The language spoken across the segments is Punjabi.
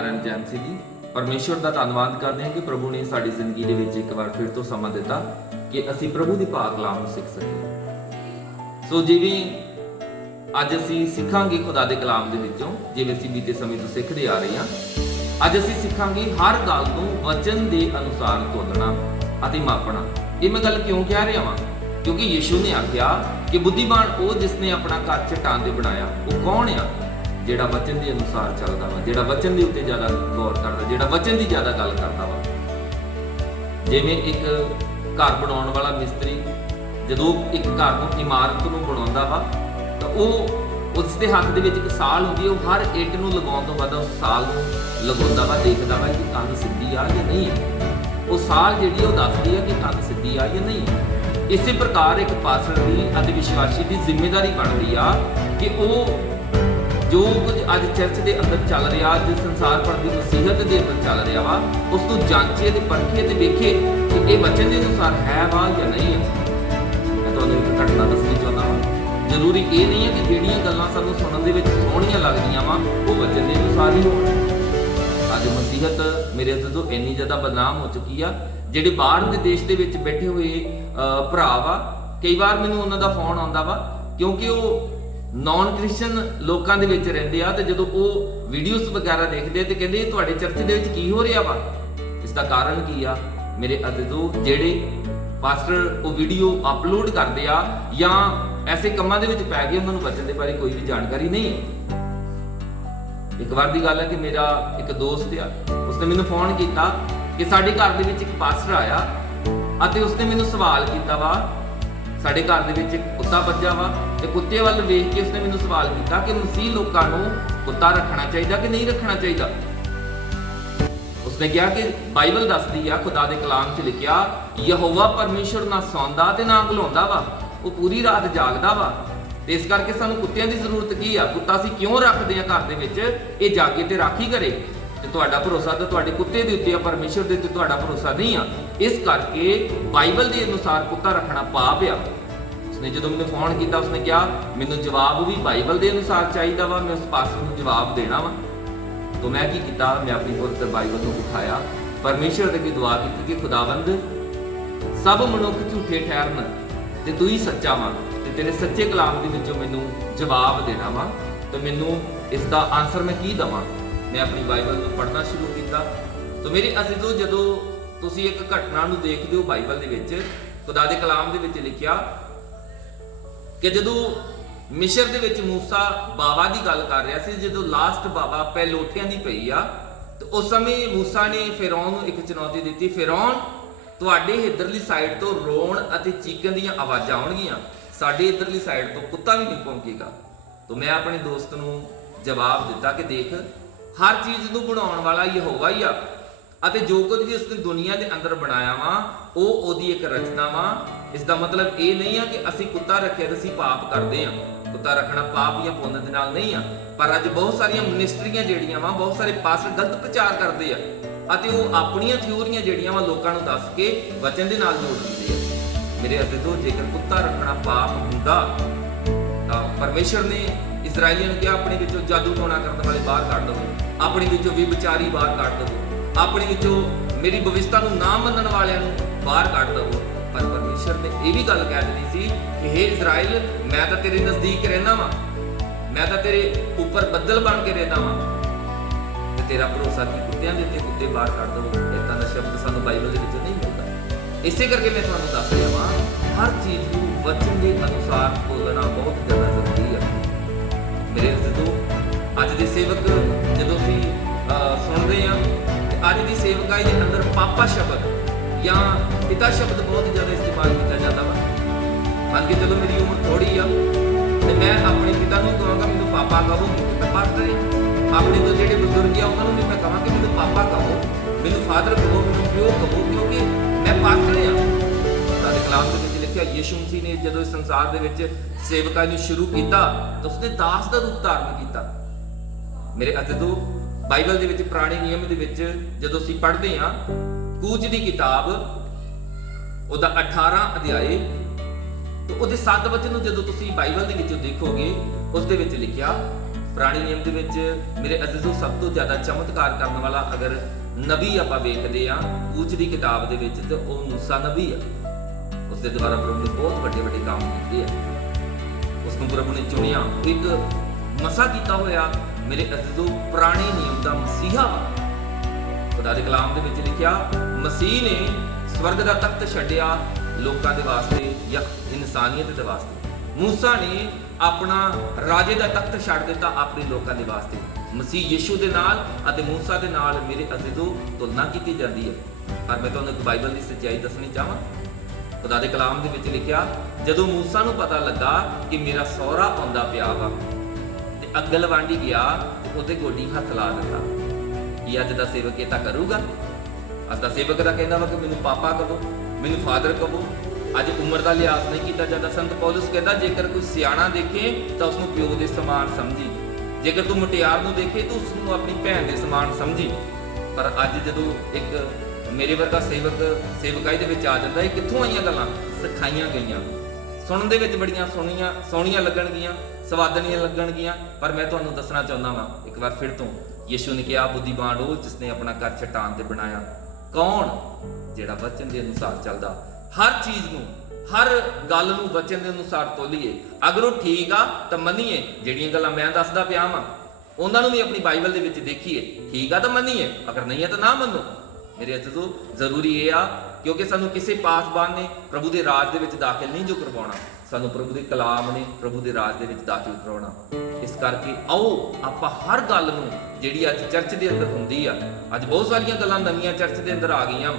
ਸਾਰਿਆਂ ਨੂੰ ਜੈਨ ਪਰਮੇਸ਼ਵਰ ਦਾ ਧੰਨਵਾਦ ਕਰਦੇ ਹਾਂ ਕਿ ਪ੍ਰਭੂ ਨੇ ਸਾਡੀ ਜ਼ਿੰਦਗੀ ਦੇ ਵਿੱਚ ਇੱਕ ਵਾਰ ਫਿਰ ਤੋਂ ਸਮਾਂ ਦਿੱਤਾ ਕਿ ਅਸੀਂ ਪ੍ਰਭੂ ਦੀ ਪਾਕ ਕਲਾਮ ਸਿੱਖ ਸਕੀਏ। ਸੋ ਜਿਵੇਂ ਅੱਜ ਅਸੀਂ ਸਿੱਖਾਂਗੇ ਖੁਦਾ ਦੇ ਕਲਾਮ ਦੇ ਵਿੱਚੋਂ, ਜਿਵੇਂ ਅਸੀਂ ਬੀਤੇ ਸਮੇਂ ਤੋਂ ਸਿੱਖਦੇ ਆ ਰਹੇ ਹਾਂ, ਅੱਜ ਅਸੀਂ ਸਿੱਖਾਂਗੇ ਹਰ ਗੱਲ ਨੂੰ ਵਚਨ ਦੇ ਅਨੁਸਾਰ ਤੋਲਣਾ ਅਤੇ ਮਾਪਣਾ। ਇਹ ਮੈਂ ਗੱਲ ਕਿਉਂ ਕਹਿ ਰਿਹਾ ਵਾਂ? ਕਿਉਂਕਿ ਯੀਸ਼ੂ ਨੇ ਆਖਿਆ ਕਿ ਬੁੱਧੀਮਾਨ ਉਹ ਜਿਸ ਨੇ ਆਪਣਾ ਘਰ ਚਟਾਨ ਦੇ ਬਣਾਇਆ, ਉਹ ਕੌਣ ਆ? ਜਿਹੜਾ ਵਚਨ ਦੇ ਅਨੁਸਾਰ ਚੱਲਦਾ ਵਾ, ਜਿਹੜਾ ਵਚਨ ਦੇ ਉੱਤੇ ਜ਼ਿਆਦਾ ਗੌਰ ਕਰਦਾ, ਜਿਹੜਾ ਵਚਨ ਦੀ ਜ਼ਿਆਦਾ ਗੱਲ ਕਰਦਾ ਵਾ। ਜਿਵੇਂ ਇੱਕ ਘਰ ਬਣਾਉਣ ਵਾਲਾ ਮਿਸਤਰੀ ਜਦੋਂ ਇੱਕ ਘਰ ਨੂੰ ਇਮਾਰਤ ਨੂੰ ਬਣਾਉਂਦਾ ਵਾ, ਤਾਂ ਉਹ ਉਸ ਦੇ ਹੱਥ ਦੇ ਵਿੱਚ ਇੱਕ ਸਾਲ ਹੁੰਦੀ ਹੈ ਉਹ ਹਰ ਇੱਟ ਨੂੰ ਲਗਾਉਣ ਤੋਂ ਬਾਅਦ ਉਸ ਸਾਲ ਨੂੰ ਲਗਾਉਂਦਾ ਵਾ, ਦੇਖਦਾ ਵਾ ਕਿ ਕੰਧ ਸਿੱਧੀ ਆ ਜਾਂ ਨਹੀਂ। ਉਹ ਸਾਲ ਜਿਹੜੀ ਉਹ ਦੱਸਦੀ ਹੈ ਕਿ ਕੰਧ ਸਿੱਧੀ ਆ ਜਾਂ ਨਹੀਂ। ਇਸੇ ਪ੍ਰਕਾਰ ਇੱਕ ਪਾਸਟਰ ਦੀ ਅਤੇ ਵਿਸ਼ਵਾਸੀ ਦੀ ਜ਼ਿੰਮੇਵਾਰੀ ਬਣਦੀ ਆ ਕਿ ਉਹ ਜੋ ਕੁਝ ਅੱਜ ਚਰਚ ਦੇ ਅੰਦਰ ਚੱਲ ਰਿਹਾ ਅੱਜ ਸੰਸਾਰ ਭਰ ਦੀ ਨਸੀਹਤ ਦੇ ਅੰਦਰ ਚੱਲ ਰਿਹਾ ਵਾ ਉਸ ਨੂੰ ਜਾਂਚੇ ਤੇ ਪਰਖੇ ਤੇ ਵੇਖੇ ਕਿ ਇਹ ਵਚਨ ਦੇ ਅਨੁਸਾਰ ਹੈ ਵਾ ਜਾਂ ਨਹੀਂ ਹੈ। ਮੈਂ ਤੁਹਾਨੂੰ ਇੱਕ ਘਟਨਾ ਦੱਸਣੀ ਚਾਹੁੰਦਾ ਹਾਂ ਜ਼ਰੂਰੀ ਇਹ ਨਹੀਂ ਹੈ ਕਿ ਜਿਹੜੀਆਂ ਗੱਲਾਂ ਸਾਨੂੰ ਸੁਣਨ ਦੇ ਵਿੱਚ ਸੋਹਣੀਆਂ ਲੱਗਦੀਆਂ ਵਾ ਉਹ ਵਚਨ ਦੇ ਅਨੁਸਾਰ ਹੀ ਹੋਣ। ਅੱਜ ਮਸੀਹਤ ਮੇਰੇ ਤੋਂ ਇੰਨੀ ਜ਼ਿਆਦਾ ਬਦਨਾਮ ਹੋ ਚੁੱਕੀ ਆ ਜਿਹੜੇ ਬਾਹਰ ਦੇ ਦੇਸ਼ ਦੇ ਵਿੱਚ ਬੈਠੇ ਹੋਏ ਅਹ, ਭਰਾ ਵਾ ਕਈ ਵਾਰ ਮੈਨੂੰ ਉਹਨਾਂ ਦਾ ਫੋਨ ਆਉਂਦਾ ਵਾ ਕਿਉਂਕਿ ਉਹ ਨਾਨ ਕ੍ਰਿਸਚੀਅਨ ਲੋਕਾਂ ਦੇ ਵਿੱਚ ਰਹਿੰਦੇ ਆ ਤੇ ਜਦੋਂ ਉਹ ਵੀਡੀਓਜ਼ ਵਗੈਰਾ ਦੇਖਦੇ ਤੇ ਕਹਿੰਦੇ ਤੁਹਾਡੇ ਚਰਚ ਦੇ ਵਿੱਚ ਕੀ ਹੋ ਰਿਹਾ ਵਾ? ਇਸ ਦਾ ਕਾਰਨ ਕੀ ਆ? ਮੇਰੇ ਅਜ਼ੀਜ਼ੋ, ਜਿਹੜੇ ਪਾਸਟਰ ਉਹ ਵੀਡੀਓ ਅਪਲੋਡ ਕਰਦੇ ਆ ਜਾਂ ਐਸੇ ਕੰਮਾਂ ਦੇ ਵਿੱਚ ਪੈ ਗਏ, ਉਹਨਾਂ ਨੂੰ ਬਚਣ ਦੇ ਬਾਰੇ ਕੋਈ ਵੀ ਜਾਣਕਾਰੀ ਨਹੀਂ ਇੱਕ ਵਾਰ ਦੀ ਗੱਲ ਹੈ ਕਿ ਮੇਰਾ ਇੱਕ ਦੋਸਤ ਆ, ਉਸਨੇ ਮੈਨੂੰ ਫੋਨ ਕੀਤਾ ਕਿ ਸਾਡੇ ਘਰ ਦੇ ਵਿੱਚ ਇੱਕ ਪਾਸਟਰ ਆਇਆ ਅਤੇ ਉਸਨੇ ਮੈਨੂੰ ਸਵਾਲ ਕੀਤਾ ਵਾ ਸਾਡੇ ਘਰ ਦੇ ਵਿੱਚ ਇੱਕ ਕੁੱਤਾ ਬੱਜਾ ਵਾ ਤੇ ਕੁੱਤੇ ਵੱਲ ਵੇਖ ਕੇ ਉਸਨੇ ਮੈਨੂੰ ਸਵਾਲ ਕੀਤਾ ਕਿ ਮਸੀਹ ਲੋਕਾਂ ਨੂੰ ਕੁੱਤਾ ਰੱਖਣਾ ਚਾਹੀਦਾ ਕਿ ਨਹੀਂ ਰੱਖਣਾ ਚਾਹੀਦਾ? ਉਸਨੇ ਕਿਹਾ ਕਿ ਬਾਈਬਲ ਦੱਸਦੀ ਆ, ਖੁਦਾ ਦੇ ਕਲਾਮ 'ਚ ਲਿਖਿਆ, ਯਹੋਵਾ ਪਰਮੇਸ਼ਰ ਨਾ ਸੌਂਦਾ ਤੇ ਨਾ ਘਲਾਉਂਦਾ ਵਾ, ਉਹ ਪੂਰੀ ਰਾਤ ਜਾਗਦਾ ਵਾ। ਤੇ ਇਸ ਕਰਕੇ ਸਾਨੂੰ ਕੁੱਤਿਆਂ ਦੀ ਜ਼ਰੂਰਤ ਕੀ ਆ? ਕੁੱਤਾ ਅਸੀਂ ਕਿਉਂ ਰੱਖਦੇ ਆ ਘਰ ਦੇ ਵਿੱਚ? ਇਹ ਜਾਗੇ ਤੇ ਰਾਖੀ ਕਰੇ। ਤੇ ਤੁਹਾਡਾ ਭਰੋਸਾ ਤਾਂ ਤੁਹਾਡੇ ਕੁੱਤੇ ਦੇ ਉੱਤੇ ਆ, ਪਰਮੇਸ਼ਰ ਦੇ ਉੱਤੇ ਤੁਹਾਡਾ ਭਰੋਸਾ ਨਹੀਂ ਆ। ਇਸ ਕਰਕੇ ਬਾਈਬਲ ਦੇ ਅਨੁਸਾਰ ਕੁੱਤਾ ਰੱਖਣਾ ਪਾਪ ਆ। ਉਸਨੇ ਜਦੋਂ ਮੈਨੂੰ ਫੋਨ ਕੀਤਾ, ਉਸਨੇ ਕਿਹਾ, ਮੈਨੂੰ ਜਵਾਬ ਵੀ ਬਾਈਬਲ ਦੇ ਅਨੁਸਾਰ ਚਾਹੀਦਾ ਵਾ, ਮੈਂ ਉਸ ਪਾਸਟਰ ਨੂੰ ਜਵਾਬ ਦੇਣਾ ਵਾ। ਤਾਂ ਮੈਂ ਕੀ ਕੀਤਾ, ਮੈਂ ਆਪਣੀ ਪਵਿੱਤਰ ਬਾਈਬਲ ਨੂੰ ਉਠਾਇਆ ਪਰਮੇਸ਼ਰ ਦੇ ਅੱਗੇ ਦੁਆ ਕੀਤੀ ਕਿ ਖੁਦਾਵੰਦ, ਸਭ ਮਨੁੱਖ ਝੂਠੇ ਠਹਿਰਨ ਤੇ ਤੂੰ ਹੀ ਸੱਚਾ ਵਾ ਤੇ ਤੇਰੇ ਸੱਚੇ ਕਲਾਮ ਦੇ ਵਿੱਚੋਂ ਮੈਨੂੰ ਜਵਾਬ ਦੇਣਾ ਵਾ। ਤੇ ਮੈਨੂੰ ਇਸ ਦਾ ਆਨਸਰ ਮੈਂ ਕੀ ਦਵਾਂ? ਮੈਂ ਆਪਣੀ ਬਾਈਬਲ ਨੂੰ ਪੜ੍ਹਨਾ ਸ਼ੁਰੂ ਕੀਤਾ। ਤਾਂ ਮੇਰੇ ਅਜ਼ੀਜ਼ੋ ਜਦੋਂ ਤੁਸੀਂ ਇੱਕ ਘਟਨਾ ਨੂੰ ਦੇਖਦੇ ਹੋ ਬਾਈਬਲ ਦੇ ਵਿੱਚ ਖੁਦਾ ਦੇ ਕਲਾਮ ਦੇ ਵਿੱਚ ਲਿਖਿਆ ਕਿ ਜਦੋਂ ਮਿਸ਼ਰ ਦੇ ਵਿੱਚ موسی ਬਾਵਾ ਦੀ ਗੱਲ ਕਰ ਰਿਹਾ ਸੀ ਜਦੋਂ ਲਾਸਟ ਬਾਵਾ ਪਹਿਲੋਠਿਆਂ ਦੀ ਪਈ ਆ ਤੇ ਉਸ ਸਮੇਂ موسی ਨੇ ਫਿਰੌਨ ਨੂੰ ਇੱਕ ਚੁਣੌਤੀ ਦਿੱਤੀ ਫਿਰੌਨ ਤੁਹਾਡੇ ਇਧਰਲੀ ਸਾਈਡ ਤੋਂ ਰੋਣ ਅਤੇ ਚੀਕਣ ਦੀਆਂ ਆਵਾਜ਼ਾਂ ਆਉਣਗੀਆਂ ਸਾਡੇ ਇਧਰਲੀ ਸਾਈਡ ਤੋਂ ਕੁੱਤਾ ਵੀ ਨਹੀਂ ਭੌਂਕੇਗਾ ਤਾਂ ਮੈਂ ਆਪਣੇ ਦੋਸਤ ਨੂੰ ਜਵਾਬ ਦਿੱਤਾ ਕਿ ਦੇਖ ਹਰ ਚੀਜ਼ ਨੂੰ ਬਣਾਉਣ ਵਾਲਾ ਯਹੋਵਾ ਹੀ ਆ ਅਤੇ ਜੋ ਕੁਝ ਵੀ ਉਸਨੇ ਦੁਨੀਆ ਦੇ ਅੰਦਰ ਬਣਾਇਆ ਵਾ, ਉਹ ਉਹਦੀ ਇੱਕ ਰਚਨਾ ਵਾ। ਇਸ ਦਾ ਮਤਲਬ ਇਹ ਨਹੀਂ ਆ ਕਿ ਅਸੀਂ ਕੁੱਤਾ ਰੱਖਿਆ ਤੇ ਅਸੀਂ ਪਾਪ ਕਰਦੇ ਆ। ਕੁੱਤਾ ਰੱਖਣਾ ਪਾਪ ਜਾਂ ਪੁੰਨ ਦੇ ਨਾਲ ਨਹੀਂ ਆ। ਪਰ ਅੱਜ ਬਹੁਤ ਸਾਰੀਆਂ ਮਿਨਿਸਟਰੀਆਂ ਜਿਹੜੀਆਂ ਵਾ, ਬਹੁਤ ਸਾਰੇ ਪਾਸਟਰ ਗਲਤ ਪ੍ਰਚਾਰ ਕਰਦੇ ਆ। ਅਤੇ ਉਹ ਆਪਣੀਆਂ ਥਿਉਰੀਆਂ ਜਿਹੜੀਆਂ ਵਾ, ਲੋਕਾਂ ਨੂੰ ਦੱਸ ਕੇ ਵਚਨ ਦੇ ਨਾਲ ਜੋੜ ਦਿੰਦੇ ਆ। ਮੇਰੇ ਅਸਤੇ ਤੋਂ ਜੇਕਰ ਕੁੱਤਾ ਰੱਖਣਾ ਪਾਪ ਹੁੰਦਾ, ਤਾਂ ਪਰਮੇਸ਼ਰ ਨੇ ਇਜ਼ਰਾਈਲੀਆਂ ਨੂੰ ਕਿਹਾ, ਆਪਣੇ ਵਿੱਚੋਂ ਜਾਦੂ ਟੋਣਾ ਕਰਨ ਵਾਲੇ ਬਾਹਰ ਕੱਢ ਦਿਓ। ਆਪਣੇ ਵਿੱਚੋਂ ਵੀ ਵਿਚਾਰੀ ਬਾਹਰ ਕੱਢ ਦਿਓ। ਆਪਣੇ ਵਿੱਚੋਂ ਮੇਰੀ ਭਵਿਸ਼ਤਾ ਨੂੰ ਨਾ ਮੰਨਣ ਵਾਲਿਆਂ ਨੂੰ ਬਾਹਰ ਕੱਢ ਦਿਓ ਪਰ ਪਰਮੇਸ਼ਰ ਨੇ ਇਹ ਵੀ ਗੱਲ ਕਹਿ ਦਿੱਤੀ ਸੀ ਕਿ ਹੇ ਇਸਰਾਇਲ ਮੈਂ ਤਾਂ ਤੇਰੇ ਨਜ਼ਦੀਕ ਰਹਿਣਾ ਵਾਂ। ਮੈਂ ਤਾਂ ਤੇਰੇ ਉੱਪਰ ਬੱਦਲ ਬਣ ਕੇ ਰਹਿਣਾ ਵਾਂ। ਤੇ ਤੇਰਾ ਭਰੋਸਾ ਕੀ? ਕੁੱਤਿਆਂ ਦੇ ਉੱਤੇ ਕੁੱਤੇ ਬਾਹਰ ਕੱਢ ਦਿਓ ਇਦਾਂ ਦਾ ਸ਼ਬਦ ਸਾਨੂੰ ਬਾਈਬਲ ਦੇ ਵਿੱਚੋਂ ਨਹੀਂ ਮਿਲਦਾ। ਇਸੇ ਕਰਕੇ ਮੈਂ ਤੁਹਾਨੂੰ ਦੱਸ ਰਿਹਾ ਵਾਂ ਹਰ ਚੀਜ਼ ਨੂੰ ਵਚਨ ਦੇ ਅਨੁਸਾਰ ਬੋਲਣਾ ਬਹੁਤ ਜ਼ਿਆਦਾ ਜ਼ਰੂਰੀ ਹੈ ਮੇਰੇ ਜਦੋਂ ਅੱਜ ਦੇ ਸੇਵਕ ਜਦੋਂ ਅਸੀਂ ਅਹ, ਸੁਣਦੇ ਆ ਅੱਜ ਦੀ ਸੇਵਕਾਈ ਦੇ ਅੰਦਰ ਪਾਪਾ ਸ਼ਬਦ ਜਾਂ ਪਿਤਾ ਸ਼ਬਦ ਬਹੁਤ ਜ਼ਿਆਦਾ ਇਸਤੇਮਾਲ ਕੀਤਾ ਜਾਂਦਾ ਵਾ। ਮੰਨ ਕੇ ਮੇਰੀ ਉਮਰ ਥੋੜੀ ਆ ਤੇ ਮੈਂ ਆਪਣੇ ਪਿਤਾ ਨੂੰ ਕਹਾਂਗਾ, ਮੈਨੂੰ ਪਾਪਾ ਕਹੋ ਮੈਂ ਪਾਸਟਰ ਹਾਂ ਆਪਣੇ ਤੋਂ ਜਿਹੜੇ ਬਜ਼ੁਰਗ ਆ, ਉਹਨਾਂ ਨੂੰ ਵੀ ਮੈਂ ਕਹਾਂ ਕਿ ਮੈਨੂੰ ਪਾਪਾ ਕਹੋ, ਮੈਨੂੰ ਫਾਦਰ ਕਹੋ, ਮੈਨੂੰ ਪਿਓ ਕਹੋ, ਕਿਉਂਕਿ ਮੈਂ ਪਾਸਟਰ ਆ ਤਾਂ ਕਲਾਮ ਦੇ ਵਿੱਚ ਲਿਖਿਆ, ਯਿਸੂ ਮਸੀਹ ਨੇ ਜਦੋਂ ਇਸ ਸੰਸਾਰ ਦੇ ਵਿੱਚ ਸੇਵਕਾਈ ਨੂੰ ਸ਼ੁਰੂ ਕੀਤਾ ਤਾਂ ਉਸਨੇ ਦਾਸ ਦਾ ਰੂਪ ਧਾਰਨ ਕੀਤਾ। ਮੇਰੇ ਅਤਿਦੋ ਬਾਈਬਲ ਦੇ ਵਿੱਚ ਪੁਰਾਣੇ ਨਿਯਮ ਦੇ ਵਿੱਚ ਜਦੋਂ ਅਸੀਂ ਪੜ੍ਹਦੇ ਹਾਂ, ਕੂਚ ਦੀ ਕਿਤਾਬ, ਉਹਦਾ 18 ਅਧਿਆਏ, ਤੇ ਉਹਦੇ 7 ਵਚਨ ਨੂੰ ਜਦੋਂ ਤੁਸੀਂ ਬਾਈਬਲ ਦੇ ਵਿੱਚੋਂ ਦੇਖੋਗੇ, ਉਸ ਦੇ ਵਿੱਚ ਲਿਖਿਆ, ਪੁਰਾਣੇ ਨਿਯਮ ਦੇ ਵਿੱਚ, ਮੇਰੇ ਅਜ਼ੀਜ਼ੋ ਸਭ ਤੋਂ ਜ਼ਿਆਦਾ ਚਮਤਕਾਰ ਕਰਨ ਵਾਲਾ ਅਗਰ ਨਬੀ ਆਪਾਂ ਵੇਖਦੇ ਆ ਕੂਚ ਦੀ ਕਿਤਾਬ ਦੇ ਵਿੱਚ, ਤੇ ਉਹ ਮੂਸਾ ਨਬੀ ਆ। ਉਸ ਦੇ ਦੁਆਰਾ ਪ੍ਰਭੂ ਨੇ ਬਹੁਤ ਵੱਡੇ ਵੱਡੇ ਕੰਮ ਕੀਤੇ ਆ। ਉਸ ਨੂੰ ਪ੍ਰਭੂ ਨੇ ਚੁਣਿਆ। ਇੱਕ ਮਸਾ ਕੀਤਾ ਹੋਇਆ ਮੇਰੇ ਅਜ਼ੀਜ਼ੋ ਪੁਰਾਣੇ ਨਿਯਮ ਦਾ ਮਸੀਹਾ ਵਾ। ਖੁਦਾ ਦੇ ਕਲਾਮ ਦੇ ਵਿੱਚ ਲਿਖਿਆ, ਮਸੀਹ ਨੇ ਸਵਰਗ ਦਾ ਤਖਤ ਛੱਡਿਆ ਲੋਕਾਂ ਦੇ ਵਾਸਤੇ ਜਾਂ ਇਨਸਾਨੀਅਤ ਦੇ ਵਾਸਤੇ। ਮੂਸਾ ਨੇ ਆਪਣਾ ਰਾਜੇ ਦਾ ਤਖਤ ਛੱਡ ਦਿੱਤਾ ਆਪਣੇ ਲੋਕਾਂ ਦੇ ਵਾਸਤੇ। ਮਸੀਹ ਯੀਸ਼ੂ ਦੇ ਨਾਲ ਅਤੇ ਮੂਸਾ ਦੇ ਨਾਲ ਮੇਰੇ ਅਜ਼ੀਜ਼ੋ ਤੁਲਨਾ ਕੀਤੀ ਜਾਂਦੀ ਹੈ। ਪਰ ਮੈਂ ਤੁਹਾਨੂੰ ਇੱਕ ਬਾਈਬਲ ਦੀ ਸੱਚਾਈ ਦੱਸਣੀ ਚਾਹਾਂ। ਖੁਦਾ ਦੇ ਕਲਾਮ ਦੇ ਵਿੱਚ ਲਿਖਿਆ, ਜਦੋਂ ਮੂਸਾ ਨੂੰ ਪਤਾ ਲੱਗਾ ਕਿ ਮੇਰਾ ਸਹੁਰਾ ਆਉਂਦਾ ਪਿਆ ਵਾ ਅੱਗਲ ਵਾਂਡੀ ਗਿਆ, ਉਹਦੇ ਗੋਡੀ ਹੱਥ ਲਾ ਦਿੱਤਾ। ਕੀ ਅੱਜ ਦਾ ਸੇਵਕ ਇਹ ਤਾਂ ਕਰੂਗਾ? ਅੱਜ ਦਾ ਸੇਵਕ ਦਾ ਕਹਿੰਦਾ ਵਾ ਕਿ ਮੈਨੂੰ ਪਾਪਾ ਕਹੋ, ਮੈਨੂੰ ਫਾਦਰ ਕਹੋ। ਅੱਜ ਉਮਰ ਦਾ ਲਿਹਾਜ਼ ਨਹੀਂ ਕੀਤਾ ਜਾਂਦਾ। ਸੰਤ ਪੌਲਸ ਕਹਿੰਦਾ, ਜੇਕਰ ਕੋਈ ਸਿਆਣਾ ਦੇਖੇ, ਤਾਂ ਉਸ ਨੂੰ ਪਿਓ ਦੇ ਸਮਾਨ ਸਮਝੀ। ਜੇਕਰ ਤੂੰ ਮੁਟਿਆਰ ਨੂੰ ਦੇਖੇ, ਤਾਂ ਉਸ ਨੂੰ ਆਪਣੀ ਭੈਣ ਦੇ ਸਮਾਨ ਸਮਝੀ। ਪਰ ਅੱਜ ਜਦੋਂ ਇੱਕ ਮੇਰੇ ਵਰਗਾ ਸੇਵਕ ਸੇਵਕਾਈ ਦੇ ਵਿੱਚ ਆ ਜਾਂਦਾ, ਇਹ ਕਿੱਥੋਂ ਆਈਆਂ ਗੱਲਾਂ? ਸਿਖਾਈਆਂ ਗਈਆਂ। ਸੁਣਨ ਦੇ ਵਿੱਚ ਬੜੀਆਂ ਸੋਹਣੀਆਂ ਸੋਹਣੀਆਂ ਲੱਗਣਗੀਆਂ ਸਵਾਦਨੀਆਂ ਲੱਗਣਗੀਆਂ, ਪਰ ਮੈਂ ਤੁਹਾਨੂੰ ਦੱਸਣਾ ਚਾਹੁੰਦਾ ਵਾਂ, ਇੱਕ ਵਾਰ ਫਿਰ ਤੋਂ, ਯਿਸੂ ਨੇ ਕਿਹਾ, ਬੁੱਧੀਮਾਨ ਉਹ ਜਿਸ ਨੇ ਆਪਣਾ ਘਰ ਚਟਾਨ ਤੇ ਬਣਾਇਆ, ਕੌਣ? ਜਿਹੜਾ ਵਚਨ ਦੇ ਅਨੁਸਾਰ ਚੱਲਦਾ, ਹਰ ਚੀਜ਼ ਨੂੰ, ਹਰ ਗੱਲ ਨੂੰ ਵਚਨ ਦੇ ਅਨੁਸਾਰ ਤੋਲੀਏ, ਅਗਰ ਉਹ ਠੀਕ ਆ, ਤਾਂ ਮੰਨੀਏ, ਜਿਹੜੀਆਂ ਗੱਲਾਂ ਮੈਂ ਦੱਸਦਾ ਪਿਆ ਵਾਂ, ਉਹਨਾਂ ਨੂੰ ਵੀ ਆਪਣੀ ਬਾਈਬਲ ਦੇ ਵਿੱਚ ਦੇਖੀਏ, ਠੀਕ ਆ ਤਾਂ ਮੰਨੀਏ, ਅਗਰ ਨਹੀਂ ਆ ਤਾਂ ਨਾ ਮੰਨੋ। ਮੇਰੇ ਅਜ਼ੀਜ਼ੋ ਜ਼ਰੂਰੀ ਇਹ ਆ ਕਿਉਂਕਿ ਸਾਨੂੰ ਕਿਸੇ ਪਾਸਬਾਨ ਨੇ ਪ੍ਰਭੂ ਦੇ ਰਾਜ ਦੇ ਵਿੱਚ ਦਾਖਲ ਨਹੀਂ ਜੋ ਕਰਵਾਉਣਾ। ਸਾਨੂੰ ਪ੍ਰਭੂ ਦੇ ਕਲਾਮ ਨੇ ਪ੍ਰਭੂ ਦੇ ਰਾਜ ਦੇ ਵਿੱਚ ਦਾਖਲ ਕਰਵਾਉਣਾ। ਇਸ ਕਰਕੇ ਆਓ ਆਪਾਂ ਹਰ ਗੱਲ ਨੂੰ ਜਿਹੜੀ ਅੱਜ ਚਰਚ ਦੇ ਅੰਦਰ ਹੁੰਦੀ ਆ ਅੱਜ ਬਹੁਤ ਸਾਰੀਆਂ ਗੱਲਾਂ ਨਵੀਆਂ ਚਰਚ ਦੇ ਅੰਦਰ ਆ ਗਈਆਂ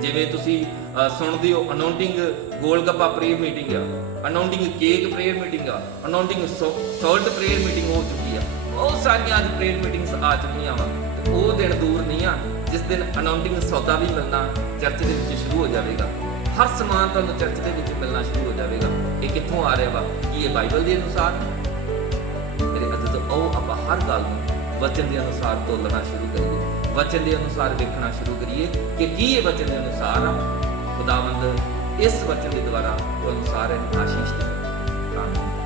ਜਿਵੇਂ ਤੁਸੀਂ ਅਹ, ਸੁਣਦੇ ਹੋ ਅਨਾਉਂਟਿੰਗ ਗੋਲ ਗੱਪਾ ਪ੍ਰੇਅਰ ਮੀਟਿੰਗ ਆ ਅਨਾਉਂਟਿੰਗ ਕੇਕ ਪ੍ਰੇਅਰ ਮੀਟਿੰਗ ਆ ਅਨਾਉਂਟਿੰਗ ਸਾਲਟ ਪ੍ਰੇਅਰ ਮੀਟਿੰਗ ਹੋ ਚੁੱਕੀ ਆ। ਬਹੁਤ ਸਾਰੀਆਂ ਅੱਜ ਪ੍ਰੇਅਰ ਮੀਟਿੰਗਸ ਆ ਚੁੱਕੀਆਂ ਵਾ ਉਹ ਦਿਨ ਦੂਰ ਨਹੀਂ ਆ ਜਿਸ ਦਿਨ ਅਨਾਉਂਟਿੰਗ ਸੌਦਾ ਵੀ ਮਿਲਣਾ ਚਰਚ ਦੇ ਵਿੱਚ ਸ਼ੁਰੂ ਹੋ ਜਾਵੇਗਾ, ਹਰ ਸਮਾਨ ਤੁਹਾਨੂੰ ਚਰਚ ਦੇ ਵਿੱਚ ਮਿਲਣਾ ਸ਼ੁਰੂ ਹੋ ਜਾਵੇਗਾ। ਇਹ ਕਿੱਥੋਂ ਆ ਰਿਹਾ ਵਾ? ਕੀ ਇਹ ਬਾਈਬਲ ਦੇ ਅਨੁਸਾਰ? ਮੇਰੇ ਅਜ਼ੀਜ਼ੋ ਆਓ ਆਪਾਂ ਹਰ ਗੱਲ ਨੂੰ ਵਚਨ ਦੇ ਅਨੁਸਾਰ ਤੋਲਣਾ ਸ਼ੁਰੂ ਕਰੀਏ। ਵਚਨ ਦੇ ਅਨੁਸਾਰ ਵੇਖਣਾ ਸ਼ੁਰੂ ਕਰੀਏ ਕਿ ਕੀ ਇਹ ਵਚਨ ਦੇ ਅਨੁਸਾਰ ਆ। ਖੁਦਾਵੰਦ ਇਸ ਵਚਨ ਦੇ ਦੁਆਰਾ ਤੁਹਾਨੂੰ ਸਾਰਿਆਂ ਆਸ਼ੀਸ਼ ਦੇ ਆਮੀਨ।